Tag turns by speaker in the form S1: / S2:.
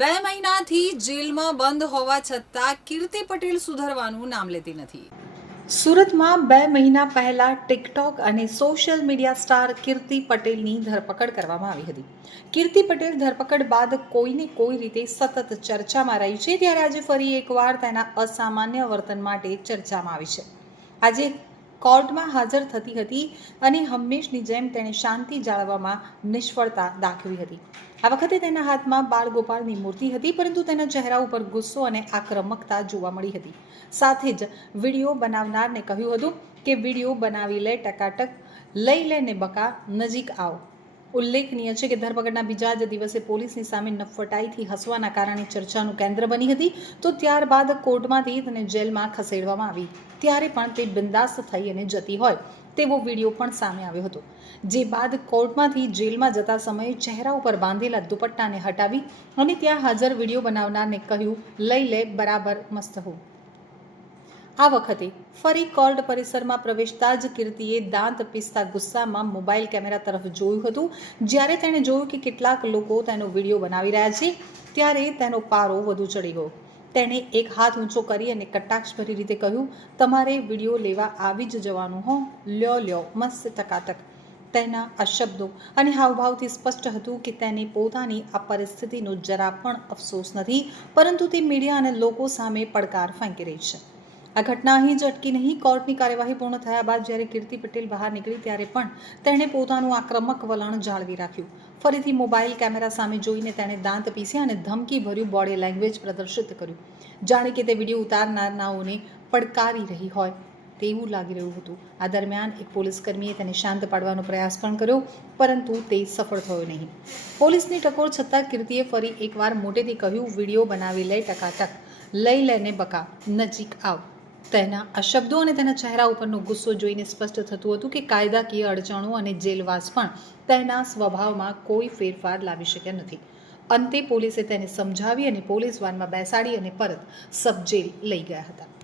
S1: બે મહિનાથી જેલમાં બંધ હોવા છતાં કીર્તિ પટેલ સુધરવાનું નામ લેતી નથી. સુરતમાં બે મહિના પહેલા ટિકટોક અને સોશિયલ મીડિયા સ્ટાર કીર્તિ પટેલની ધરપકડ કરવામાં આવી હતી. કીર્તિ પટેલ ધરપકડ બાદ કોઈને કોઈ રીતે સતત ચર્ચામાં રહી છે, ત્યારે આજે ફરી એકવાર તેના અસામાન્ય વર્તન માટે ચર્ચામાં આવી છે. આજે કોર્ટમાં હાજર થતી હતી અને હંમેશની જેમ તેણે શાંતિ જાળવવામાં નિષ્ફળતા દાખવી હતી. આ વખતે તેના હાથમાં બાળ ગોપાળની મૂર્તિ હતી, પરંતુ તેના ચહેરા ઉપર ગુસ્સો અને આક્રમકતા જોવા મળી હતી. સાથે જ વીડિયો બનાવનારને કહ્યું હતું કે, વીડિયો બનાવી લે, ટકાટક, લઈ લે ને બકા, નજીક આવ. ઉલ્લેખનીય છે કે, ધરપકડના બીજા જ દિવસે પોલીસની સામે નફટાઈથી હસવાના કારણે ચર્ચાનું કેન્દ્ર બની હતી, તો ત્યારબાદ કોર્ટમાંથી તેને જેલમાં ખસેડવામાં આવી. ત્યારે પણ તે બિંદાસ્ત થઈ અને જતી હોય તેવો વીડિયો પણ સામે આવ્યો હતો. જે બાદ કોર્ટમાંથી જેલમાં જતા સમયે ચહેરા ઉપર બાંધેલા દુપટ્ટાને હટાવી અને ત્યાં હાજર વીડિયો બનાવનારને કહ્યું, લઈ લે, બરાબર, મસ્ત હો. આ વખતે ફરી કોર્ટ પરિસરમાં પ્રવેશતા જ કીર્તિએ દાંત પીસતા ગુસ્સામાં મોબાઈલ કેમેરા તરફ જોયું હતું. જ્યારે તેણે જોયું કે કેટલાક લોકો તેનો વીડિયો બનાવી રહ્યા છે, ત્યારે તેનો પારો વધુ ચડી ગયો તેણે એક હાથ ઊંચો કરી અને કટાક્ષભરી રીતે કહ્યું, તમારે વીડિયો લેવા આવી જ જવાનું હો. લ્યો લ્યો, મસ્ત ટકાટક. તેના આ શબ્દો અને હાવભાવથી સ્પષ્ટ હતું કે તેને પોતાની આ પરિસ્થિતિનો જરા પણ અફસોસ નથી, પરંતુ તે મીડિયા અને લોકો સામે પડકાર ફેંકી રહી છે. આ ઘટના અહીં જ અટકી નહીં. કોર્ટની કાર્યવાહી પૂર્ણ થયા બાદ જ્યારે કીર્તિ પટેલ બહાર નીકળી ત્યારે પણ તેણે પોતાનું આક્રમક વલણ જાળવી રાખ્યું. ફરીથી મોબાઈલ કેમેરા સામે જોઈને તેણે દાંત પીસ્યા અને ધમકી ભર્યું બોડી લેંગ્વેજ પ્રદર્શિત કર્યું. જાણે કે તે વીડિયો ઉતારનારનાઓને પડકારી રહી હોય તેવું લાગી રહ્યું હતું. આ દરમિયાન એક પોલીસકર્મીએ તેને શાંત પાડવાનો પ્રયાસ પણ કર્યો, પરંતુ તે સફળ થયો નહીં. પોલીસની ટકોર છતાં કીર્તિએ ફરી એકવાર મોટેથી કહ્યું, વીડિયો બનાવી લે ટકાટક. લઈ લેને બકા. નજીક આવ. તેના આ શબ્દો અને તેના ચહેરા ઉપરનો ગુસ્સો જોઈને સ્પષ્ટ થતું હતું કે કાયદાકીય અડચણો અને જેલવાસ પણ તેના સ્વભાવમાં કોઈ ફેરફાર લાવી શક્યા નથી. અંતે પોલીસે તેને સમજાવી અને પોલીસ વાનમાં બેસાડી અને પરત સબ જેલ લઈ ગયા હતા.